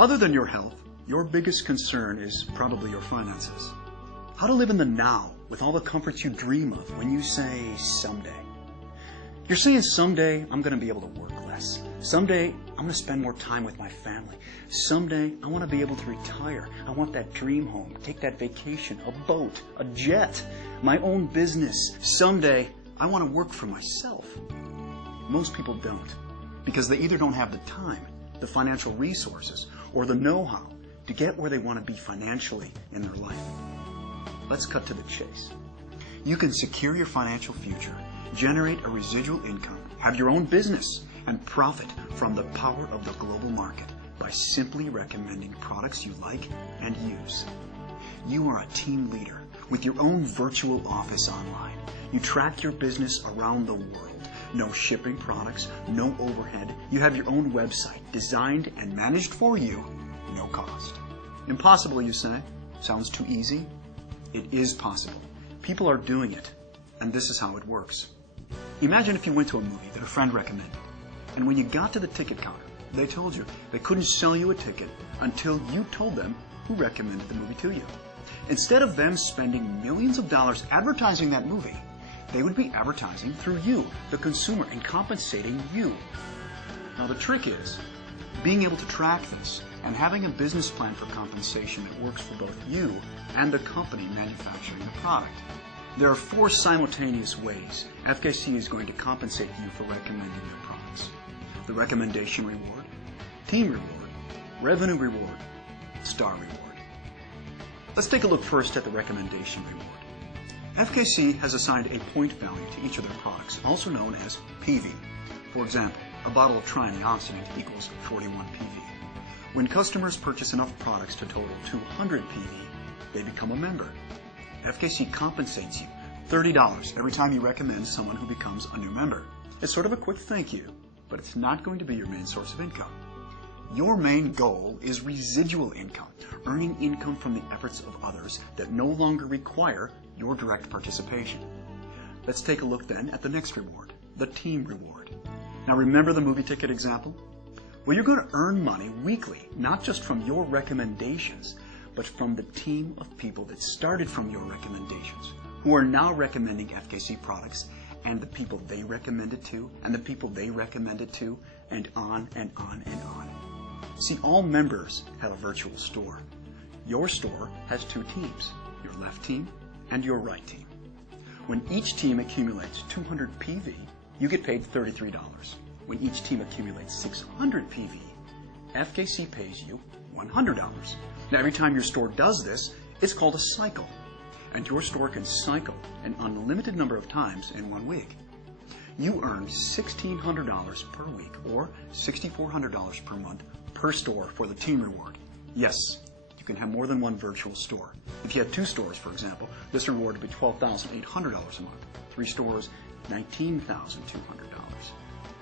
Other than your health, your biggest concern is probably your finances. How to live in the now with all the comforts you dream of when you say someday. You're saying someday I'm going to be able to work less. Someday I'm going to spend more time with my family. Someday I want to be able to retire. I want that dream home, take that vacation, a boat, a jet, my own business. Someday I want to work for myself. Most people don't, because they either don't have the time, the financial resources, or the know-how to get where they want to be financially in their life. Let's cut to the chase. You can secure your financial future, generate a residual income, have your own business, and profit from the power of the global market by simply recommending products you like and use. You are a team leader with your own virtual office online. You track your business around the world. No shipping products, no overhead. You have your own website designed and managed for you, no cost. Impossible, you say? Sounds too easy? It is possible. People are doing it, and this is how it works. Imagine if you went to a movie that a friend recommended, and when you got to the ticket counter, they told you they couldn't sell you a ticket until you told them who recommended the movie to you. Instead of them spending millions of dollars advertising that movie, they would be advertising through you, the consumer, and compensating you. Now the trick is being able to track this and having a business plan for compensation that works for both you and the company manufacturing the product. There are 4 simultaneous ways FKC is going to compensate you for recommending your products. The recommendation reward, team reward, revenue reward, star reward. Let's take a look first at the recommendation reward. FKC has assigned a point value to each of their products, also known as PV. For example, a bottle of triantioxidant equals 41 PV. When customers purchase enough products to total 200 PV, they become a member. FKC compensates you $30 every time you recommend someone who becomes a new member. It's sort of a quick thank you, but it's not going to be your main source of income. Your main goal is residual income, earning income from the efforts of others that no longer require your direct participation. Let's take a look then at the next reward, the team reward. Now remember the movie ticket example? Well, you're going to earn money weekly, not just from your recommendations, but from the team of people that started from your recommendations, who are now recommending FKC products, and the people they recommended to, and the people they recommended to, and on and on and on. See, all members have a virtual store. Your store has 2 teams, your left team and your right team. When each team accumulates 200 PV, you get paid $33. When each team accumulates 600 PV, FKC pays you $100. Now, every time your store does this, it's called a cycle. And your store can cycle an unlimited number of times in 1 week. You earn $1,600 per week or $6,400 per month per store for the team reward. Yes, you can have more than one virtual store. If you had 2 stores, for example, this reward would be $12,800 a month. 3 stores, $19,200.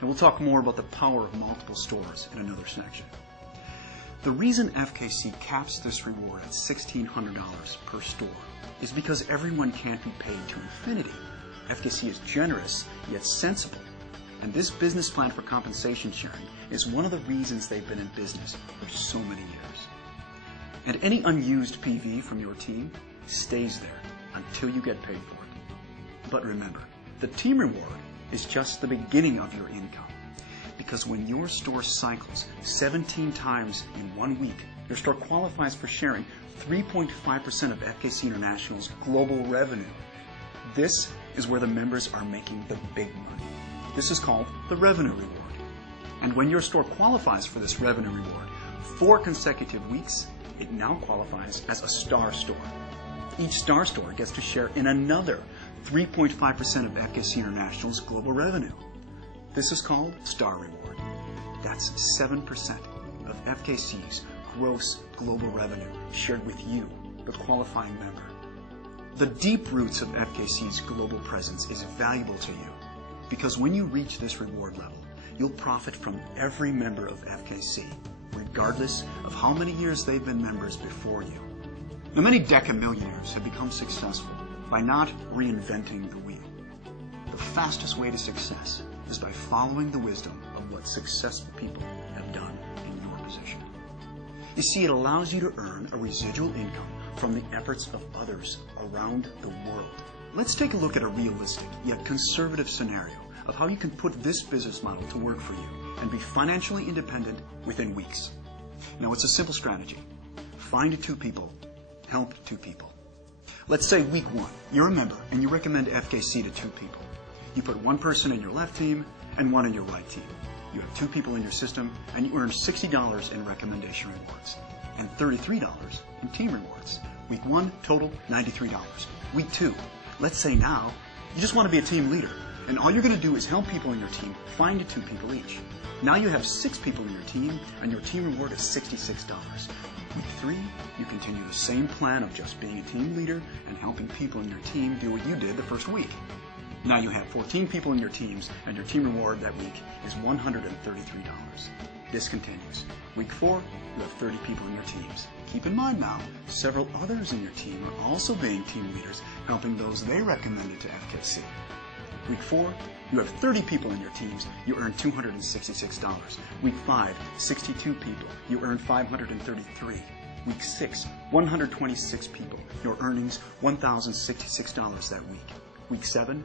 And we'll talk more about the power of multiple stores in another section. The reason FKC caps this reward at $1,600 per store is because everyone can't be paid to infinity. FKC is generous, yet sensible. And this business plan for compensation sharing is one of the reasons they've been in business for so many years. And any unused PV from your team stays there until you get paid for it. But remember, the team reward is just the beginning of your income. Because when your store cycles 17 times in 1 week, your store qualifies for sharing 3.5% of FKC International's global revenue. This is where the members are making the big money. This is called the revenue reward. And when your store qualifies for this revenue reward 4 consecutive weeks, it now qualifies as a star store. Each star store gets to share in another 3.5% of FKC International's global revenue. This is called star reward. That's 7% of FKC's gross global revenue shared with you, the qualifying member. The deep roots of FKC's global presence is valuable to you because when you reach this reward level, you'll profit from every member of FKC, regardless of how many years they've been members before you. Now, many decamillionaires have become successful by not reinventing the wheel. The fastest way to success is by following the wisdom of what successful people have done in your position. You see, it allows you to earn a residual income from the efforts of others around the world. Let's take a look at a realistic yet conservative scenario of how you can put this business model to work for you and be financially independent within weeks. Now, it's a simple strategy. Find 2 people, help 2 people. Let's say week 1, you're a member and you recommend FKC to 2 people. You put 1 person in your left team and 1 in your right team. You have 2 people in your system and you earn $60 in recommendation rewards and $33 in team rewards. Week 1, total $93. Week 2, let's say now you just want to be a team leader and all you're going to do is help people in your team find 2 people each. Now you have 6 people in your team and your team reward is $66. Week 3, you continue the same plan of just being a team leader and helping people in your team do what you did the first week. Now you have 14 people in your teams and your team reward that week is $133. This continues. Week 4, you have 30 people in your teams. Keep in mind now, several others in your team are also being team leaders, helping those they recommended to FKC. Week 4, you have 30 people in your teams, you earn $266. Week 5, 62 people, you earn $533. Week 6, 126 people, your earnings $1,066 that week. Week 7,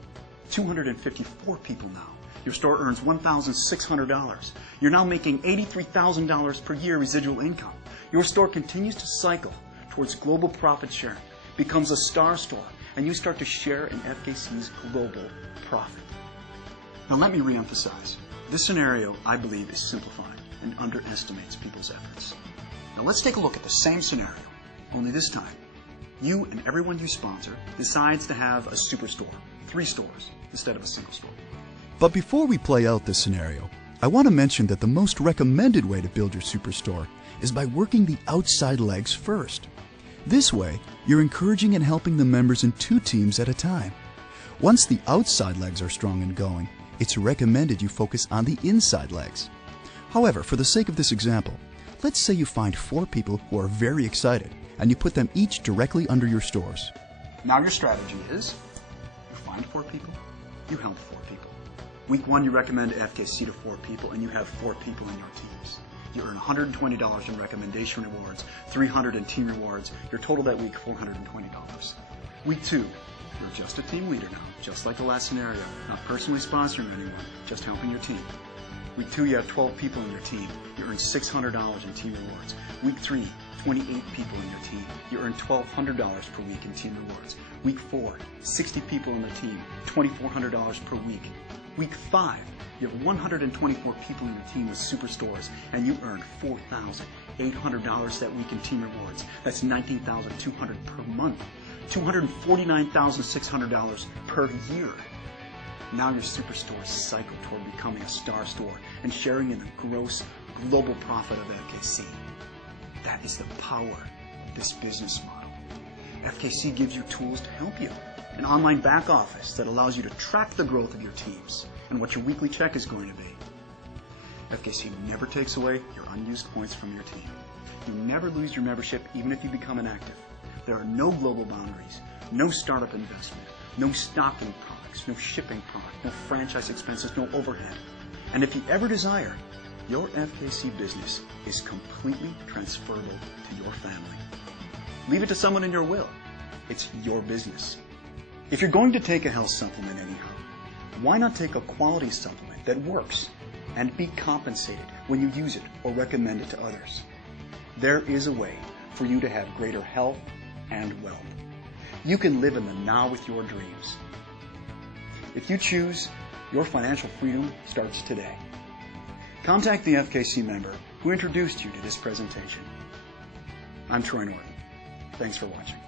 254 people now. Your store earns $1,600. You're now making $83,000 per year residual income. Your store continues to cycle towards global profit sharing, becomes a star store, and you start to share in FKC's global profit. Now let me reemphasize. This scenario, I believe, is simplified and underestimates people's efforts. Now let's take a look at the same scenario, only this time, you and everyone you sponsor decides to have a superstore, 3 stores, instead of a single store. But before we play out this scenario, I want to mention that the most recommended way to build your superstore is by working the outside legs first. This way, you're encouraging and helping the members in 2 teams at a time. Once the outside legs are strong and going, it's recommended you focus on the inside legs. However, for the sake of this example, let's say you find 4 people who are very excited and you put them each directly under your stores. Now your strategy is, you find 4 people, you help 4 people. Week 1, you recommend FKC to 4 people and you have 4 people in your teams. You earn $120 in recommendation rewards, $300 in team rewards, your total that week $420. Week 2, you're just a team leader now, just like the last scenario, not personally sponsoring anyone, just helping your team. Week 2, you have 12 people in your team. You earn $600 in team rewards. Week 3, 28 people in your team. You earn $1,200 per week in team rewards. Week 4, 60 people in the team, $2,400 per week. Week 5, you have 124 people in your team with superstores, and you earn $4,800 that week in team rewards. That's $19,200 per month, $249,600 per year. Now your superstores cycle toward becoming a star store and sharing in the gross global profit of FKC. That is the power of this business model. FKC gives you tools to help you. An online back office that allows you to track the growth of your teams and what your weekly check is going to be. FKC never takes away your unused points from your team. You never lose your membership even if you become inactive. There are no global boundaries, no startup investment, no stocking products, no shipping product, no franchise expenses, no overhead. And if you ever desire, your FKC business is completely transferable to your family. Leave it to someone in your will. It's your business. If you're going to take a health supplement anyhow, why not take a quality supplement that works and be compensated when you use it or recommend it to others? There is a way for you to have greater health and wealth. You can live in the now with your dreams. If you choose, your financial freedom starts today. Contact the FKC member who introduced you to this presentation. I'm Troy Norton. Thanks for watching.